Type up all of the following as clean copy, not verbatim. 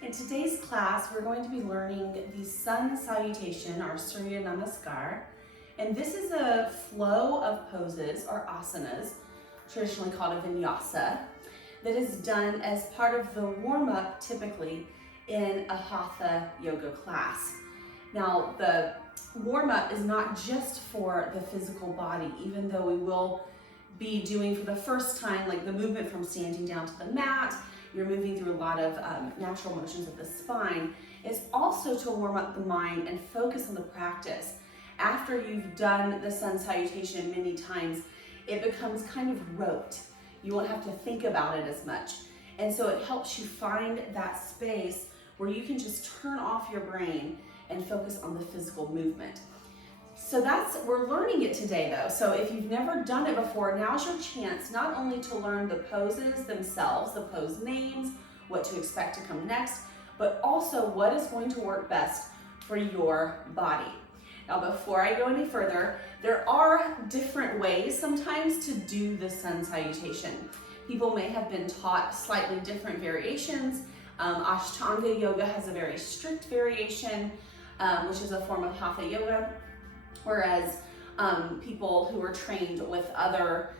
In today's class, we're going to be learning the Sun Salutation, or Surya Namaskar. And this is a flow of poses, or asanas, traditionally called a vinyasa, that is done as part of the warm-up, typically, in a Hatha Yoga class. Now, the warm-up is not just for the physical body, even though we will be doing for the first time, like the movement from standing down to the mat. You're moving through a lot of natural motions of the spine. It's also to warm up the mind and focus on the practice. After you've done the Sun Salutation many times, it becomes kind of rote. You won't have to think about it as much. And so it helps you find that space where you can just turn off your brain and focus on the physical movement. So we're learning it today though. So if you've never done it before, now's your chance not only to learn the poses themselves, the pose names, what to expect to come next, but also what is going to work best for your body. Now, before I go any further, there are different ways sometimes to do the Sun Salutation. People may have been taught slightly different variations. Ashtanga Yoga has a very strict variation, which is a form of Hatha Yoga. Whereas people who are trained with other,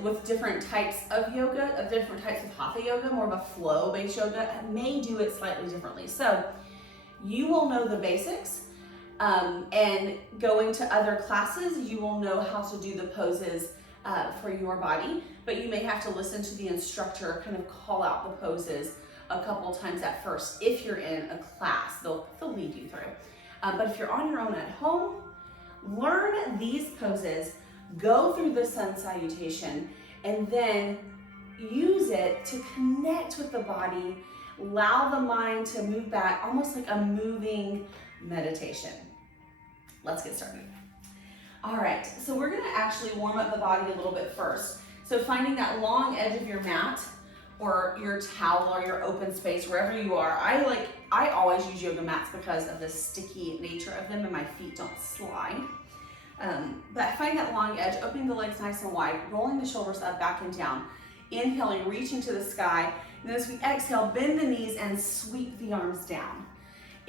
with different types of yoga, different types of Hatha Yoga, more of a flow-based yoga, may do it slightly differently. So you will know the basics, and going to other classes, you will know how to do the poses for your body, but you may have to listen to the instructor kind of call out the poses a couple times at first. If you're in a class, they'll lead you through. But if you're on your own at home, learn these poses, go through the Sun Salutation, and then use it to connect with the body, allow the mind to move back, almost like a moving meditation. Let's get started. All right, so we're gonna actually warm up the body a little bit first. So finding that long edge of your mat, or your towel, or your open space, wherever you are. I always use yoga mats because of the sticky nature of them and my feet don't slide. But find that long edge, opening the legs nice and wide, rolling the shoulders up, back and down. Inhaling, reaching to the sky. And then as we exhale, bend the knees and sweep the arms down.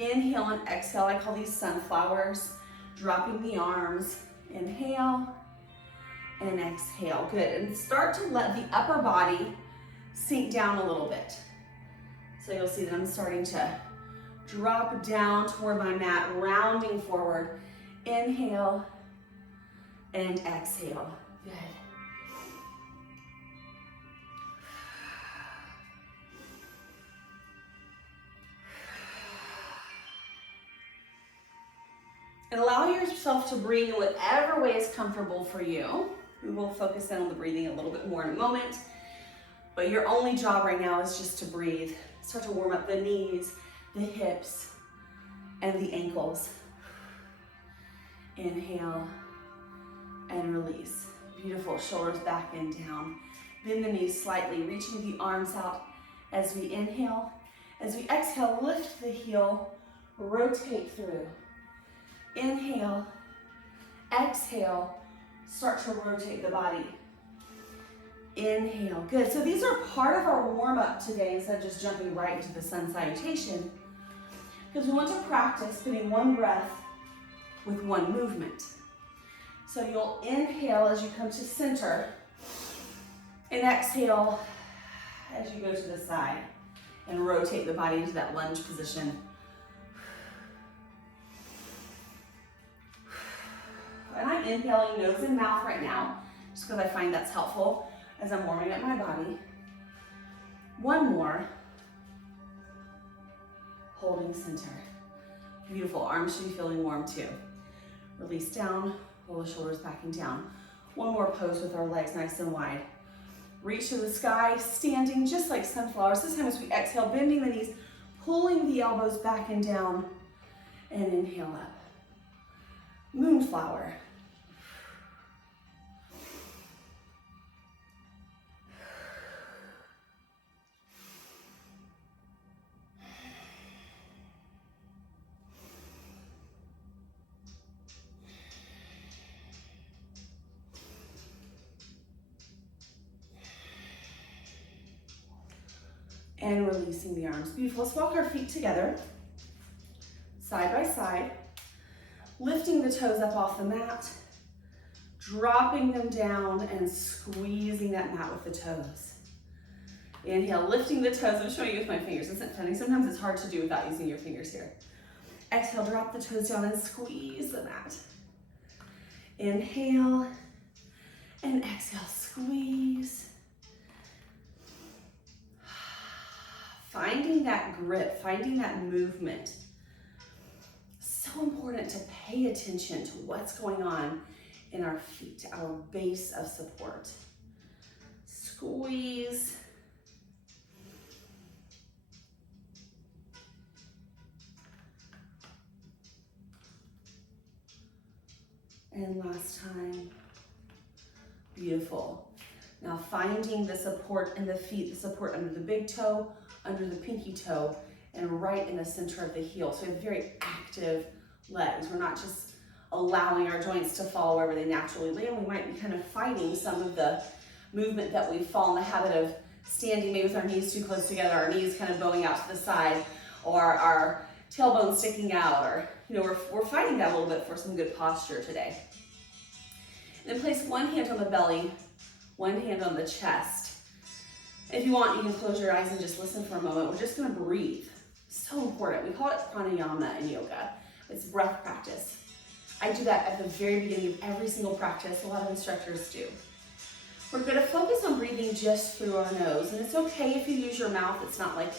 Inhale and exhale, I call these sunflowers. Dropping the arms, inhale and exhale, good. And start to let the upper body sink down a little bit. So you'll see that I'm starting to drop down toward my mat, rounding forward. Inhale and exhale. Good. And allow yourself to breathe in whatever way is comfortable for you. We will focus in on the breathing a little bit more in a moment. But your only job right now is just to breathe. Start to warm up the knees, the hips, and the ankles. Inhale and release. Beautiful, shoulders back and down. Bend the knees slightly, reaching the arms out as we inhale. As we exhale, lift the heel, rotate through. Inhale, exhale, start to rotate the body. Inhale, good. So these are part of our warm-up today instead of just jumping right into the Sun Salutation, because we want to practice putting one breath with one movement. So you'll inhale as you come to center and exhale as you go to the side and rotate the body into that lunge position. And I'm inhaling nose and mouth right now, just because I find that's helpful as I'm warming up my body. One more. Holding center. Beautiful, arms should be feeling warm too. Release down, roll the shoulders back and down. One more pose with our legs nice and wide. Reach to the sky, standing just like sunflowers. This time as we exhale, bending the knees, pulling the elbows back and down, and inhale up. Moonflower. and releasing the arms. Beautiful. Let's walk our feet together, side by side, lifting the toes up off the mat, dropping them down and squeezing that mat with the toes. Inhale, lifting the toes. I'm showing you with my fingers. Isn't it funny? Sometimes it's hard to do without using your fingers here. Exhale, drop the toes down and squeeze the mat. Inhale and exhale, squeeze. Finding that grip, finding that movement. So important to pay attention to what's going on in our feet, our base of support. Squeeze. And last time. Beautiful. Now finding the support in the feet, the support under the big toe, under the pinky toe, and right in the center of the heel. So we have very active legs. We're not just allowing our joints to fall wherever they naturally land. We might be kind of fighting some of the movement that we fall in the habit of standing maybe with our knees too close together, our knees kind of bowing out to the side, or our tailbone sticking out, or we're fighting that a little bit for some good posture today. And then place one hand on the belly, one hand on the chest. If you want, you can close your eyes and just listen for a moment. We're just gonna breathe. So important. We call it pranayama in yoga. It's breath practice. I do that at the very beginning of every single practice. A lot of instructors do. We're gonna focus on breathing just through our nose. And it's okay if you use your mouth. It's not like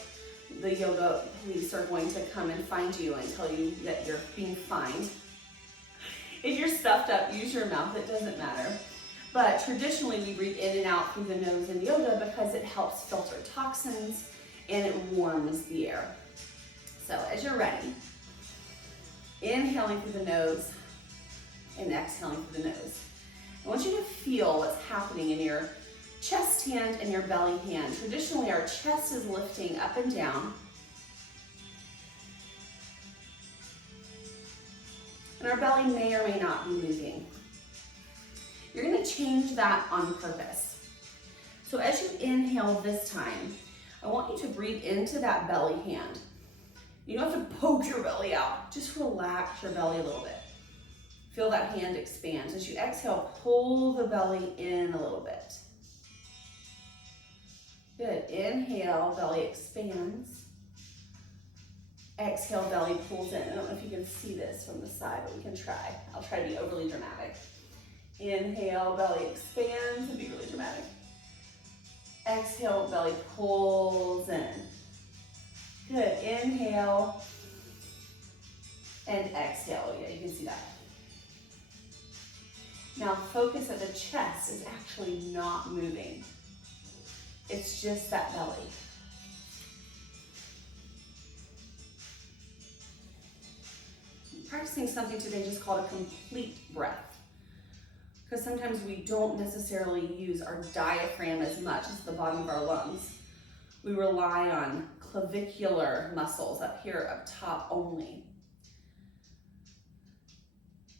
the yoga police are going to come and find you and tell you that you're being fined. If you're stuffed up, use your mouth. It doesn't matter. But traditionally, we breathe in and out through the nose in yoga because it helps filter toxins and it warms the air. So as you're ready, inhaling through the nose and exhaling through the nose. I want you to feel what's happening in your chest hand and your belly hand. Traditionally, our chest is lifting up and down. And our belly may or may not be moving. You're gonna change that on purpose. So as you inhale this time, I want you to breathe into that belly hand. You don't have to poke your belly out. Just relax your belly a little bit. Feel that hand expand. As you exhale, pull the belly in a little bit. Good. Inhale, belly expands. Exhale, belly pulls in. I don't know if you can see this from the side, but we can try. I'll try to be overly dramatic. Inhale, belly expands and be really dramatic. Exhale, belly pulls in. Good. Inhale and exhale. Yeah, you can see that. Now focus that the chest is actually not moving. It's just that belly. I'm practicing something today just called a complete breath. Because sometimes we don't necessarily use our diaphragm as much as the bottom of our lungs. We rely on clavicular muscles up here, up top only.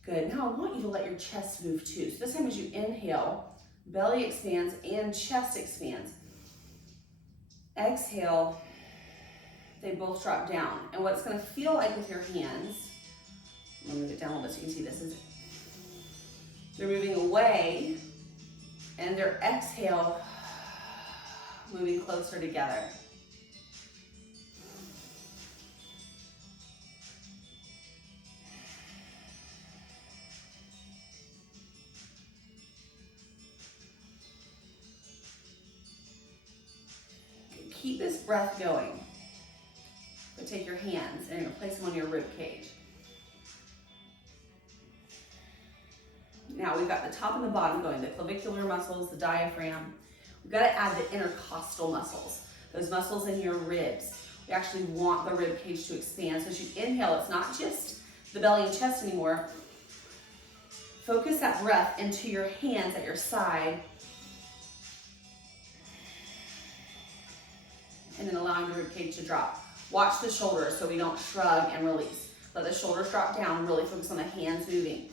Good. Now I want you to let your chest move too. So this time as you inhale, belly expands and chest expands. Exhale, they both drop down. And what it's going to feel like with your hands, let me move it down a little bit so you can see this, is they're moving away and their exhale moving closer together. Keep this breath going. So take your hands and you're gonna place them on your rib cage. Now we've got the top and the bottom going, the clavicular muscles, the diaphragm. We've got to add the intercostal muscles, those muscles in your ribs. We actually want the rib cage to expand. So as you inhale, it's not just the belly and chest anymore. Focus that breath into your hands at your side. And then allowing the rib cage to drop. Watch the shoulders so we don't shrug and release. Let the shoulders drop down and really focus on the hands moving.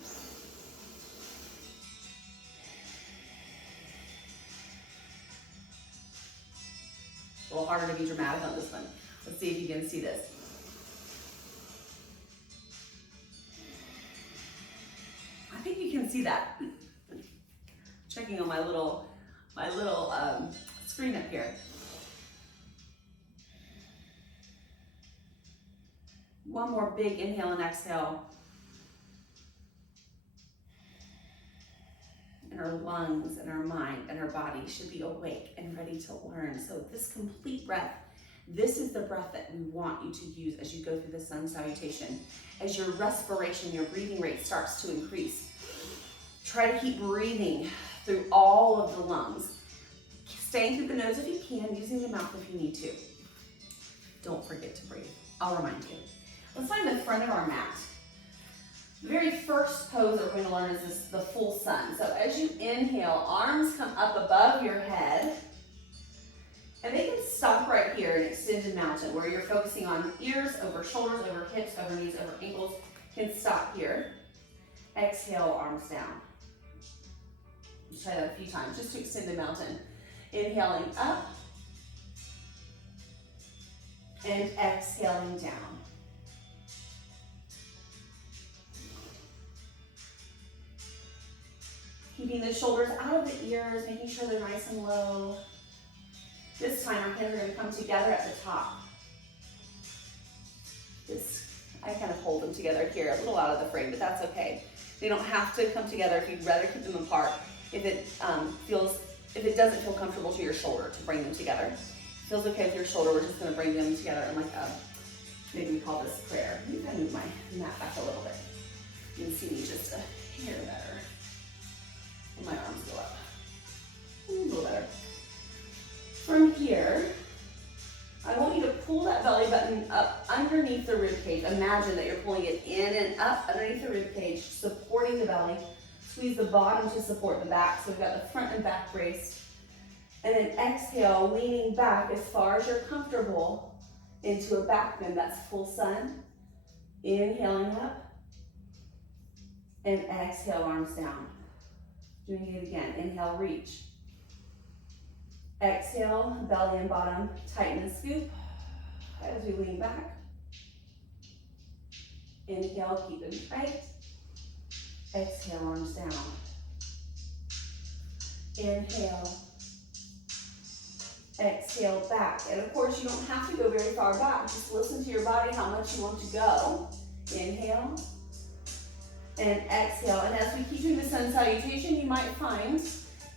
A little harder to be dramatic on this one. Let's see if you can see this. I think you can see that. Checking on my little screen up here. One more big inhale and exhale. And our lungs and our mind and our body should be awake and ready to learn. So this complete breath, this is the breath that we want you to use as you go through the Sun Salutation. As your respiration, your breathing rate starts to increase, try to keep breathing through all of the lungs. Staying through the nose if you can, using the mouth if you need to. Don't forget to breathe. I'll remind you. Let's find the front of our mat. The very first pose that we're going to learn is the full sun. So as you inhale, arms come up above your head, and they can stop right here in extended mountain, where you're focusing on ears, over shoulders, over hips, over knees, over ankles. Can stop here. Exhale, arms down. Let's try that a few times, just to extend the mountain. Inhaling up, and exhaling down. Keeping the shoulders out of the ears, making sure they're nice and low. This time our hands are going to come together at the top. I kind of hold them together here, a little out of the frame, but that's okay. They don't have to come together if you'd rather keep them apart. If it doesn't feel comfortable to your shoulder to bring them together. If it feels okay with your shoulder, we're just going to bring them together in like maybe we call this prayer. Maybe I move my mat back a little bit. You can see me just a hair better. My arms go up. A little better. From here, I want you to pull that belly button up underneath the rib cage. Imagine that you're pulling it in and up underneath the rib cage, supporting the belly. Squeeze the bottom to support the back. So we've got the front and back braced. And then exhale, leaning back as far as you're comfortable into a back bend. That's full sun. Inhaling up. And exhale, arms down. Doing it again. Inhale, reach. Exhale, belly and bottom, tighten and scoop as we lean back. Inhale, keep them tight. Exhale, arms down. Inhale. Exhale, back. And of course, you don't have to go very far back. Just listen to your body, how much you want to go. Inhale. And exhale. And as we keep doing the Sun Salutation, you might find,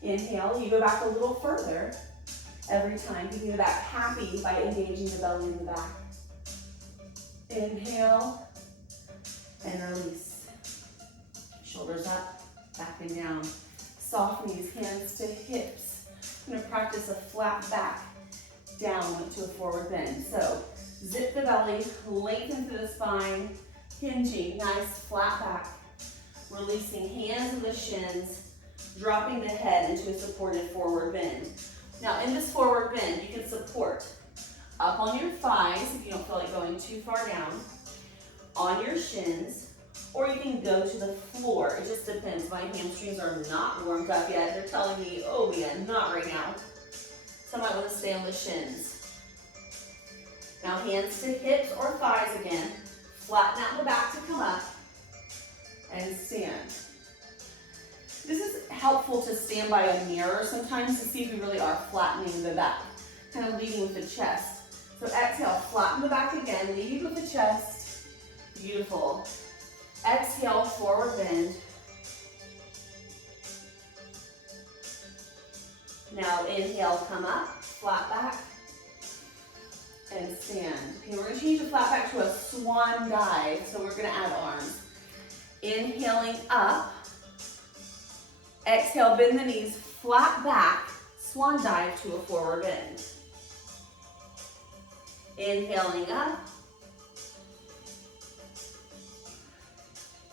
inhale, you go back a little further every time, keeping the back happy by engaging the belly in the back. Inhale and release. Shoulders up, back and down. Soft knees, hands to hips. I'm going to practice a flat back down to a forward bend. So zip the belly, lengthen through the spine, hinging, nice flat back. Releasing hands of the shins, dropping the head into a supported forward bend. Now in this forward bend, you can support up on your thighs if you don't feel like going too far down, on your shins, or you can go to the floor. It just depends. My hamstrings are not warmed up yet. They're telling me, oh yeah, not right now. So I might want to stay on the shins. Now hands to hips or thighs again. Flatten out the back to come up. And stand. This is helpful to stand by a mirror sometimes to see if we really are flattening the back, kind of leading with the chest. So exhale, flatten the back again, lead with the chest. Beautiful. Exhale, forward bend. Now inhale, come up, flat back, and stand. Okay, we're going to change the flat back to a swan dive, so we're going to add arms. Inhaling up, exhale, bend the knees, flat back, swan dive to a forward bend. Inhaling up,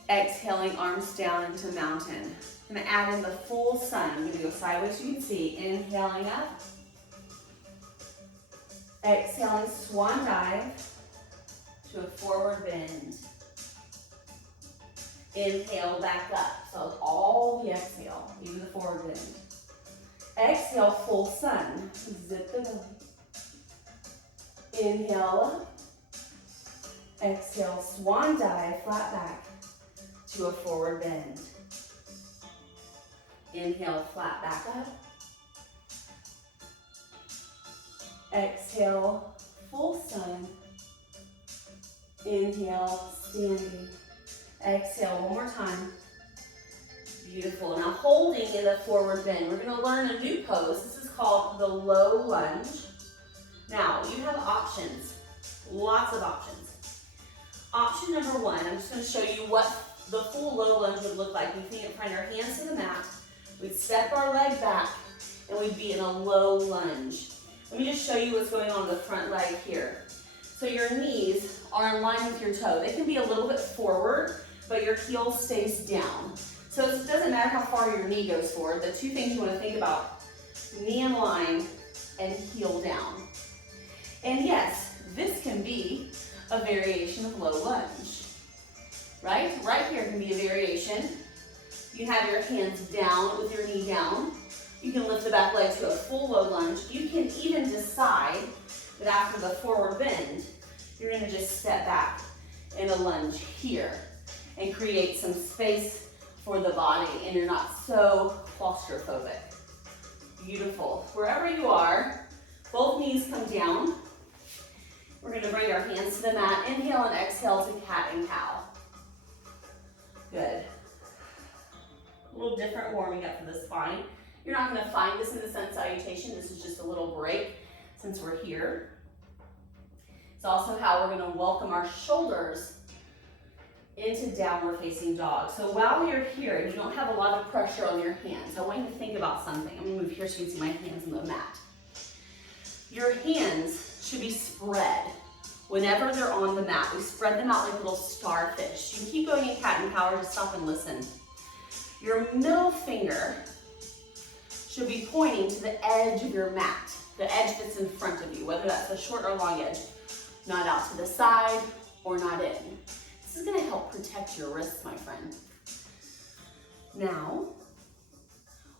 exhaling, arms down into mountain. I'm going to add in the full sun. I'm going to go sideways so you can see. Inhaling up, exhaling, swan dive to a forward bend. Inhale, back up. So all the exhale, even the forward bend. Exhale, full sun. Zip the belly. Inhale. Exhale, swan dive, flat back to a forward bend. Inhale, flat back up. Exhale, full sun. Inhale, standing. Exhale, one more time. Beautiful. Now holding in the forward bend, we're going to learn a new pose. This is called the low lunge. Now, you have options, lots of options. Option number one, I'm just going to show you what the full low lunge would look like. We find our hands to the mat, we'd step our leg back, and we'd be in a low lunge. Let me just show you what's going on in the front leg here. So your knees are in line with your toe. They can be a little bit forward, but your heel stays down. So it doesn't matter how far your knee goes forward. The two things you want to think about, knee in line and heel down. And yes, this can be a variation of low lunge, right? Right here can be a variation. You have your hands down with your knee down. You can lift the back leg to a full low lunge. You can even decide that after the forward bend, you're gonna just step back in a lunge here and create some space for the body, and you're not so claustrophobic. Beautiful. Wherever you are, both knees come down. We're going to bring our hands to the mat. Inhale and exhale to cat and cow. Good. A little different warming up for the spine. You're not going to find this in the sun salutation. This is just a little break since we're here. It's also how we're going to welcome our shoulders into downward facing dog. So while you're here and you don't have a lot of pressure on your hands, I want you to think about something. I'm going to move here so you can see my hands on the mat. Your hands should be spread whenever they're on the mat. We spread them out like little starfish. You can keep going in cat and cow or just stop and listen. Your middle finger should be pointing to the edge of your mat, the edge that's in front of you, whether that's a short or long edge, not out to the side or not in. This is going to help protect your wrists, my friend. Now,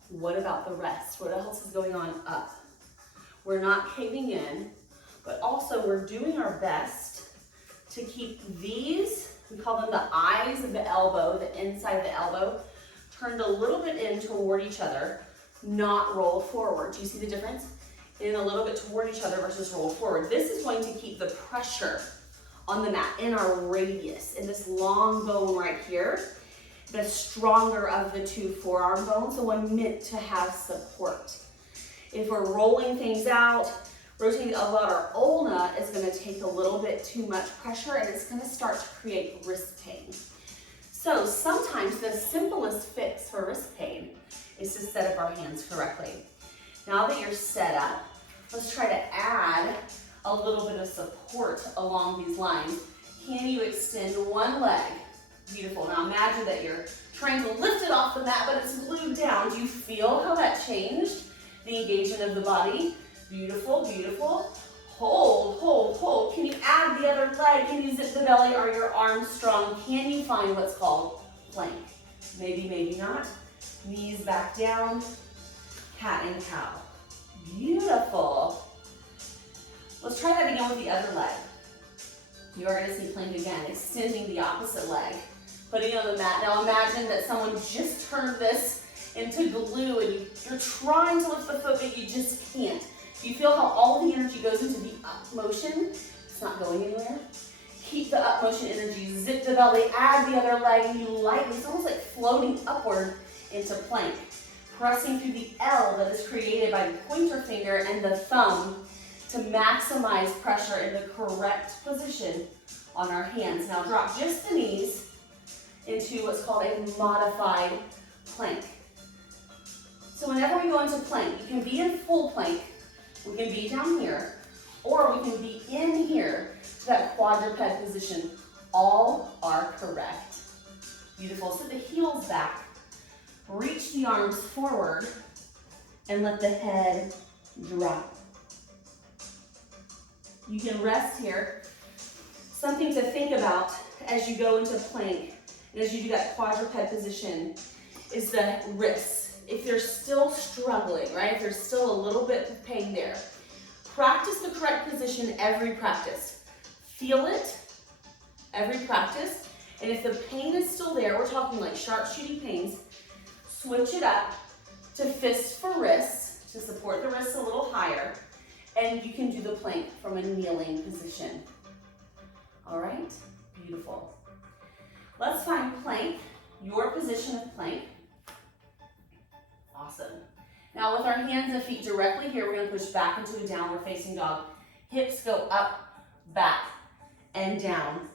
what about the rest? What else is going on up? We're not caving in, but also we're doing our best to keep these, we call them the eyes of the elbow, the inside of the elbow, turned a little bit in toward each other, not roll forward. Do you see the difference? In a little bit toward each other versus roll forward. This is going to keep the pressure on the mat in our radius, in this long bone right here, the stronger of the two forearm bones, the one meant to have support. If we're rolling things out, rotating a lot, our ulna is going to take a little bit too much pressure and it's going to start to create wrist pain. So sometimes the simplest fix for wrist pain is to set up our hands correctly. Now that you're set up, let's try to add a little bit of support along these lines. Can you extend one leg? Beautiful. Now imagine that you're trying to lift it off the mat, but it's glued down. Do you feel how that changed the engagement of the body? Beautiful, beautiful. Hold, hold, hold. Can you add the other leg? Can you zip the belly? Are your arms strong? Can you find what's called plank? Maybe, maybe not. Knees back down. Cat and cow. Beautiful. Let's try that again with the other leg. You are going to see plank again, extending the opposite leg, putting it on the mat. Now imagine that someone just turned this into glue and you're trying to lift the foot, but you just can't. Do you feel how all the energy goes into the up motion? It's not going anywhere. Keep the up motion energy, zip the belly, add the other leg, and you lightly, it's almost like floating upward into plank. Pressing through the L that is created by the pointer finger and the thumb to maximize pressure in the correct position on our hands. Now drop just the knees into what's called a modified plank. So whenever we go into plank, you can be in full plank, we can be down here, or we can be in here to that quadruped position. All are correct. Beautiful. So the heels back, reach the arms forward, and let the head drop. You can rest here. Something to think about as you go into plank and as you do that quadruped position is the wrists. If they're still struggling, right? If there's still a little bit of pain there, Practice the correct position every practice. Feel it every practice. And if the pain is still there, we're talking like sharp shooting pains, switch it up to fist for wrists to support the wrists a little higher. And you can do the plank from a kneeling position. All right, beautiful. Let's find plank, your position of plank. Awesome. Now with our hands and feet directly here, we're gonna push back into a downward facing dog. Hips go up, back, and down,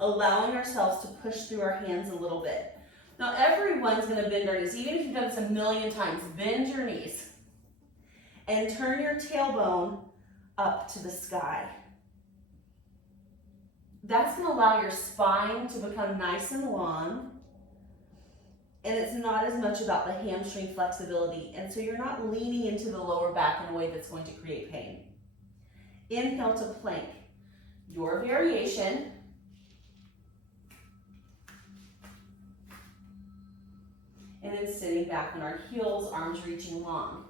allowing ourselves to push through our hands a little bit. Now everyone's gonna bend our knees. Even if you've done this a million times, bend your knees and turn your tailbone up to the sky. That's gonna allow your spine to become nice and long, and it's not as much about the hamstring flexibility, and so you're not leaning into the lower back in a way that's going to create pain. Inhale to plank, your variation. And then sitting back on our heels, arms reaching long.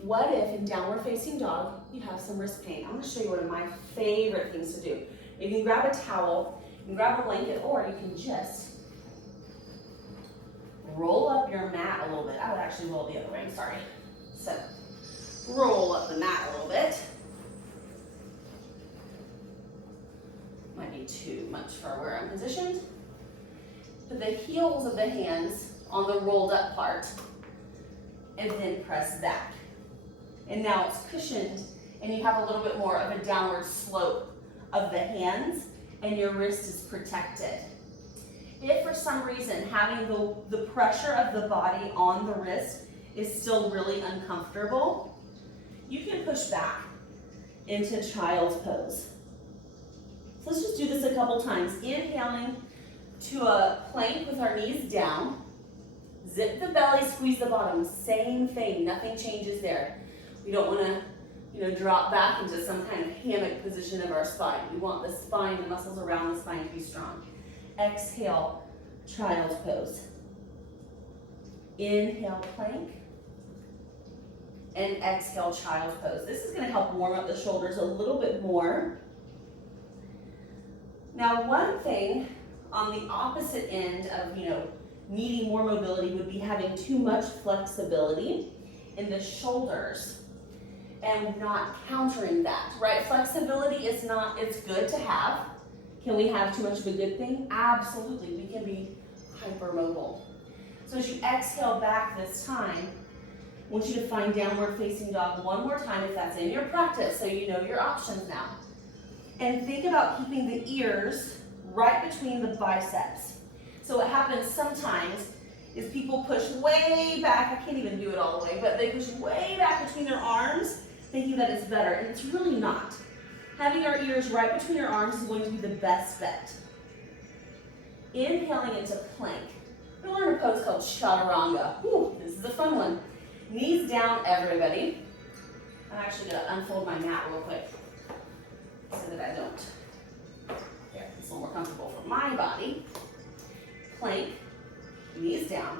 What if in downward facing dog, you have some wrist pain? I'm gonna show you one of my favorite things to do. You can grab a towel, you can grab a blanket, or you can just roll up your mat a little bit. I would actually roll the other way, sorry. So, roll up the mat a little bit. Might be too much for where I'm positioned. Put the heels of the hands on the rolled up part, and then press back. And now it's cushioned, and you have a little bit more of a downward slope of the hands, and your wrist is protected. If for some reason having the pressure of the body on the wrist is still really uncomfortable, you can push back into child's pose. So let's just do this a couple times. Inhaling to a plank with our knees down. Zip the belly, squeeze the bottom. Same thing, nothing changes there. We don't want to, drop back into some kind of hammock position of our spine. We want the spine, the muscles around the spine to be strong. Exhale, child's pose. Inhale, plank. And exhale, child's pose. This is going to help warm up the shoulders a little bit more. Now, one thing on the opposite end of, needing more mobility would be having too much flexibility in the shoulders and not countering that, right? Flexibility is not, it's good to have. Can we have too much of a good thing? Absolutely, we can be hypermobile. So as you exhale back this time, I want you to find downward facing dog one more time if that's in your practice, so you know your options now. And think about keeping the ears right between the biceps. So what happens sometimes is people push way back, I can't even do it all the way, but they push way back between their arms, thinking that it's better, and it's really not. Having our ears right between our arms is going to be the best bet. Inhaling into plank. We're going to learn a pose called chaturanga. Whew, this is a fun one. Knees down, everybody. I'm actually going to unfold my mat real quick so that I don't. There, it's a little more comfortable for my body. Plank, knees down.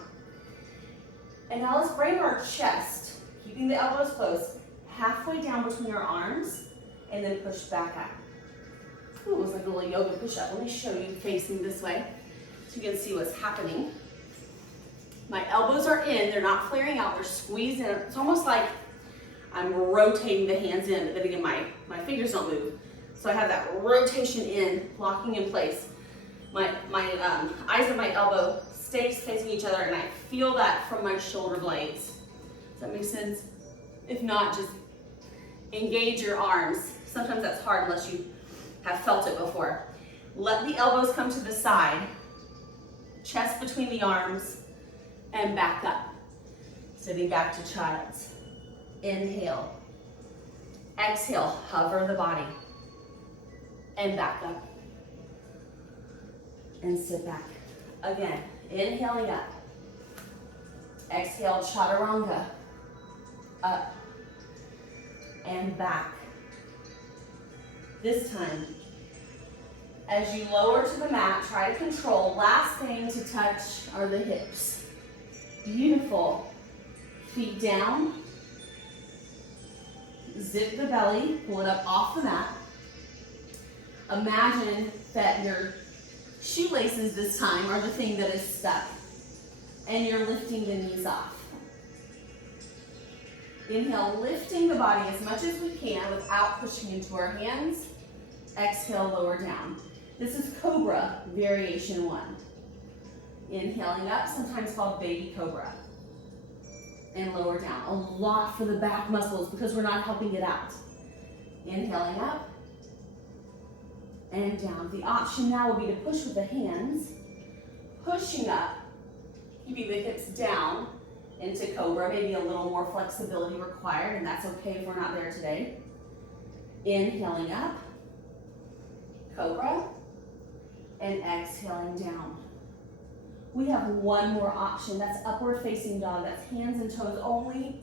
And now let's bring our chest, keeping the elbows close, halfway down between our arms, and then push back up. Ooh, it was like a little yoga push-up. Let me show you facing this way so you can see what's happening. My elbows are in, they're not flaring out, they're squeezed in. It's almost like I'm rotating the hands in, but then again, my fingers don't move. So I have that rotation in, locking in place. My eyes and my elbow stay facing each other, and I feel that from my shoulder blades. Does that make sense? If not, just engage your arms. Sometimes that's hard unless you have felt it before. Let the elbows come to the side, chest between the arms, and back up. Sitting back to child's. Inhale. Exhale, hover the body. And back up. And sit back. Again, inhaling up. Exhale, chaturanga. Up. And back. This time, as you lower to the mat, try to control. Last thing to touch are the hips. Beautiful. Feet down. Zip the belly, pull it up off the mat. Imagine that your shoelaces this time are the thing that is stuck, and you're lifting the knees off. Inhale, lifting the body as much as we can without pushing into our hands. Exhale, lower down. This is Cobra Variation 1. Inhaling up, sometimes called Baby Cobra. And lower down. A lot for the back muscles because we're not helping it out. Inhaling up and down. The option now will be to push with the hands, pushing up, keeping the hips down into Cobra. Maybe a little more flexibility required, and that's okay if we're not there today. Inhaling up, Cobra, and exhaling down. We have one more option. That's upward facing dog. That's hands and toes only.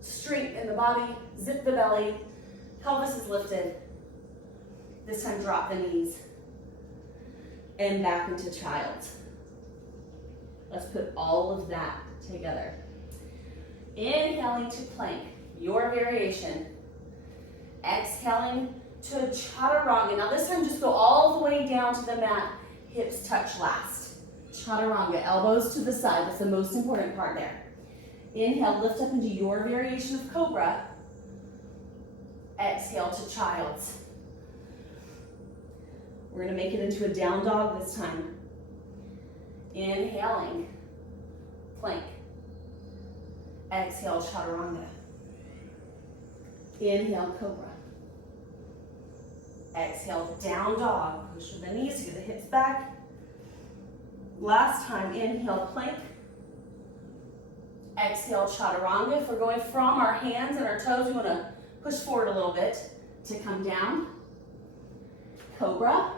Straighten the body, zip the belly, pelvis is lifted. This time drop the knees and back into child. Let's put all of that together. Inhaling to plank, your variation. Exhaling to chaturanga. Now this time just go all the way down to the mat, hips touch last. Chaturanga, elbows to the side, that's the most important part there. Inhale, lift up into your variation of Cobra. Exhale to Child's. We're gonna make it into a down dog this time. Inhaling, plank. Exhale, Chaturanga. Inhale, Cobra. Exhale, down dog. Push with the knees, get the hips back. Last time, inhale, plank. Exhale, chaturanga. If we're going from our hands and our toes, we want to push forward a little bit to come down. Cobra.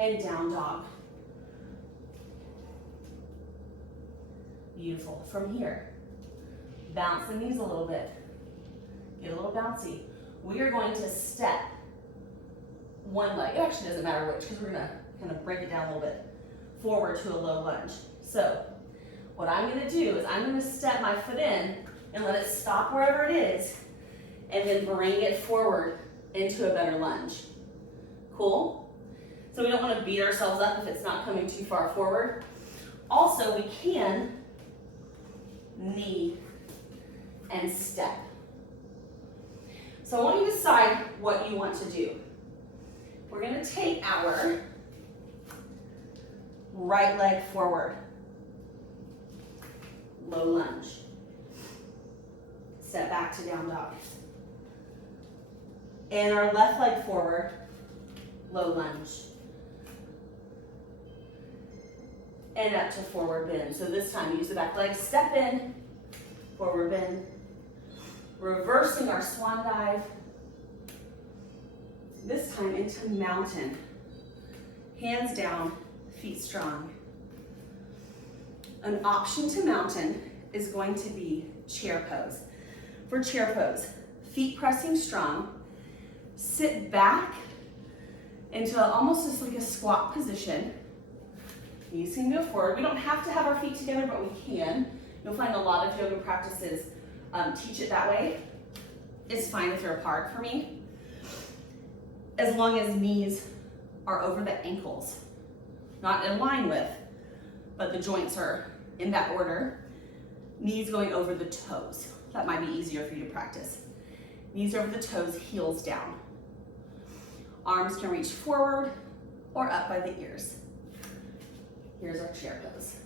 And down dog. Beautiful. From here, bounce the knees a little bit. Get a little bouncy. We are going to step one leg. It actually doesn't matter which because we're going to kind of break it down a little bit. Forward to a low lunge. So what I'm going to do is I'm going to step my foot in and let it stop wherever it is and then bring it forward into a better lunge. Cool? So we don't want to beat ourselves up if it's not coming too far forward. Also, we can knee and step. So I want you to decide what you want to do. We're going to take our right leg forward. Low lunge. Step back to down dog. And our left leg forward. Low lunge. And up to forward bend. So this time use the back leg. Step in. Forward bend. Reversing our swan dive. This time into mountain. Hands down, feet strong. An option to mountain is going to be chair pose. For chair pose, feet pressing strong, sit back into almost just like a squat position. Knees can go forward. We don't have to have our feet together, but we can. You'll find a lot of yoga practices teach it that way. It's fine if they're apart for me, as long as knees are over the ankles, not in line with, but the joints are in that order. Knees going over the toes. That might be easier for you to practice. Knees over the toes, heels down. Arms can reach forward or up by the ears. Here's our chair pose.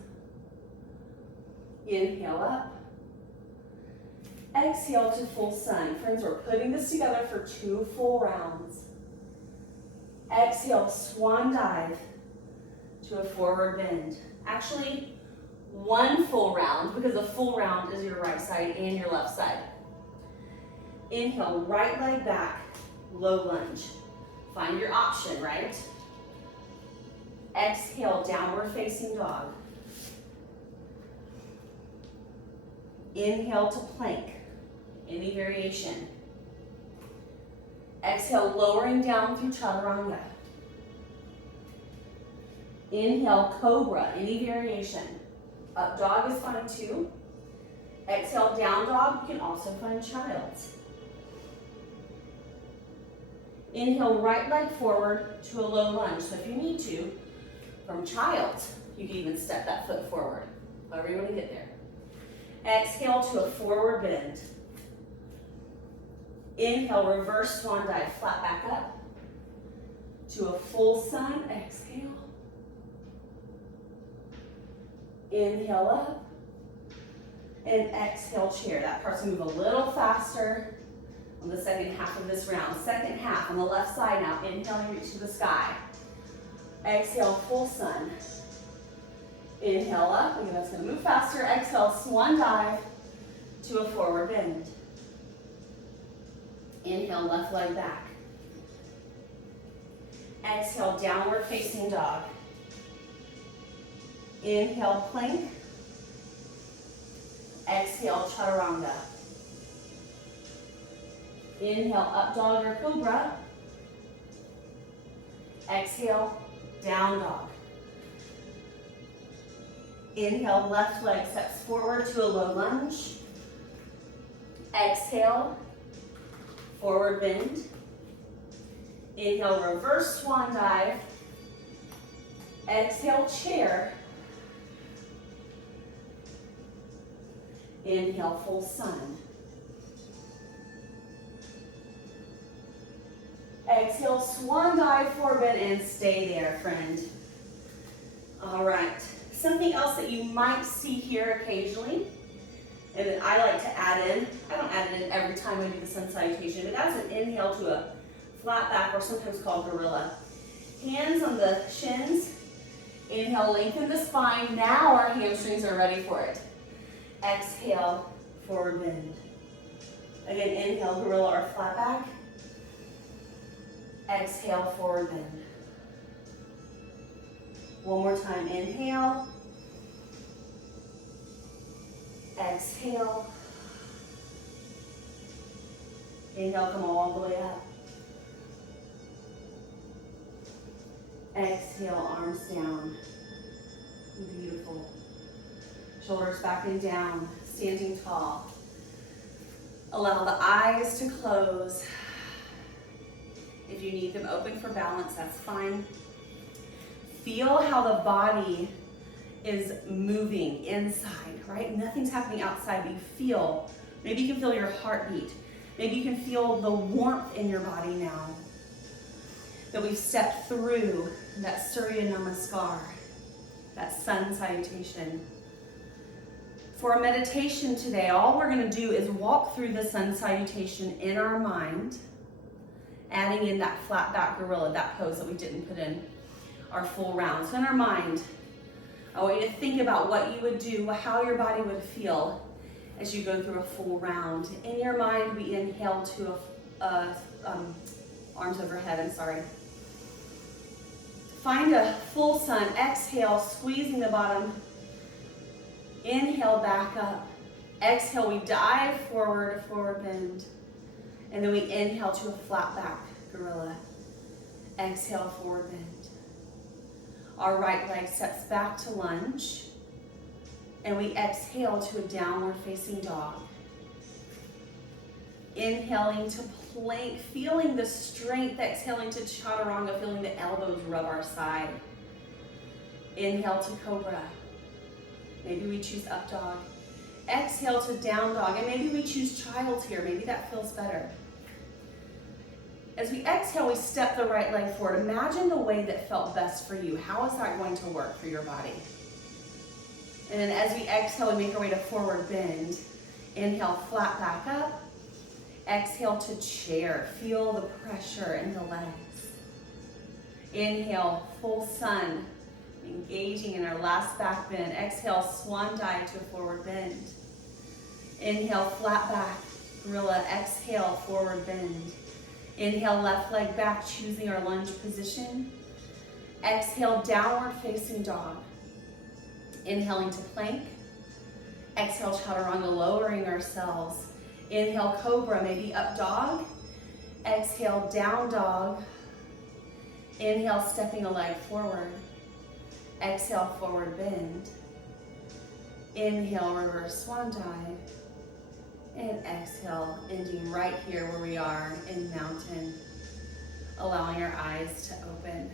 Inhale up. Exhale to full sun. Friends, we're putting this together for 2 full rounds. Exhale, swan dive to a forward bend. Actually, 1 full round, because a full round is your right side and your left side. Inhale, right leg back, low lunge. Find your option, right? Exhale, downward facing dog. Inhale to plank, any variation. Exhale, lowering down through chaturanga. Inhale, cobra, any variation. Up dog is fine too. Exhale, down dog. You can also find child's. Inhale, right leg forward to a low lunge. So if you need to, from child, you can even step that foot forward, however you want to get there. Exhale to a forward bend. Inhale, reverse swan dive, flat back up to a full sun. Exhale. Inhale up. And exhale, chair. That part's gonna move a little faster on the second half of this round. Second half on the left side now. Inhale, reach to the sky. Exhale, full sun. Inhale up. Again, that's gonna move faster. Exhale, swan dive to a forward bend. Inhale, left leg back. Exhale, downward facing dog. Inhale, plank. Exhale, chaturanga. Inhale, up dog or cobra. Exhale, down dog. Inhale, left leg steps forward to a low lunge. Exhale, forward bend. Inhale, reverse swan dive. Exhale, chair. Inhale, full sun. Exhale, swan dive, forward bend, and stay there, friend. All right. Something else that you might see here occasionally, and that I like to add in, I don't add it in every time I do the sun salutation, but that's an inhale to a flat back, or sometimes called gorilla. Hands on the shins. Inhale, lengthen the spine. Now our hamstrings are ready for it. Exhale, forward bend. Again, inhale, gorilla or flat back. Exhale, forward bend. One more time, inhale. Exhale. Inhale, come all the way up. Exhale, arms down. Beautiful. Shoulders back and down, standing tall. Allow the eyes to close. If you need them open for balance, that's fine. Feel how the body is moving inside, right? Nothing's happening outside, but you feel, maybe you can feel your heartbeat. Maybe you can feel the warmth in your body now that we've stepped through that Surya Namaskar, that sun salutation. For a meditation today, all we're going to do is walk through the sun salutation in our mind, adding in that flat back gorilla, that pose that we didn't put in our full round. So in our mind, I want you to think about what you would do, how your body would feel as you go through a full round. In your mind, we inhale to arms overhead, Find a full sun. Exhale, squeezing the bottom. Inhale, back up. Exhale, we dive forward, forward bend. And then we inhale to a flat back gorilla. Exhale, forward bend. Our right leg steps back to lunge. And we exhale to a downward facing dog. Inhaling to plank, feeling the strength. Exhaling to chaturanga, feeling the elbows rub our side. Inhale to cobra. Maybe we choose up dog. Exhale to down dog, and maybe we choose child's here. Maybe that feels better. As we exhale, we step the right leg forward. Imagine the way that felt best for you. How is that going to work for your body? And then as we exhale, we make our way to forward bend. Inhale, flat back up. Exhale to chair. Feel the pressure in the legs. Inhale, full sun. Engaging in our last back bend. Exhale, swan dive to a forward bend. Inhale, flat back, gorilla. Exhale, forward bend. Inhale, left leg back, choosing our lunge position. Exhale, downward facing dog. Inhaling to plank. Exhale, chaturanga, lowering ourselves. Inhale, cobra, maybe up dog. Exhale, down dog. Inhale, stepping a leg forward. Exhale, forward bend. Inhale, reverse swan dive. And exhale, ending right here where we are in mountain, allowing our eyes to open.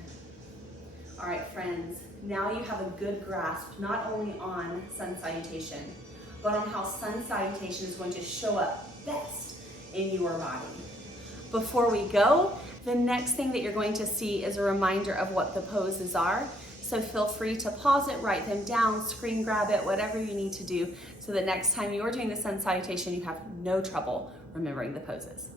All right, friends, now you have a good grasp not only on Sun Salutation, but on how Sun Salutation is going to show up best in your body. Before we go, the next thing that you're going to see is a reminder of what the poses are. So feel free to pause it, write them down, screen grab it, whatever you need to do, so that next time you're doing the Sun Salutation, you have no trouble remembering the poses.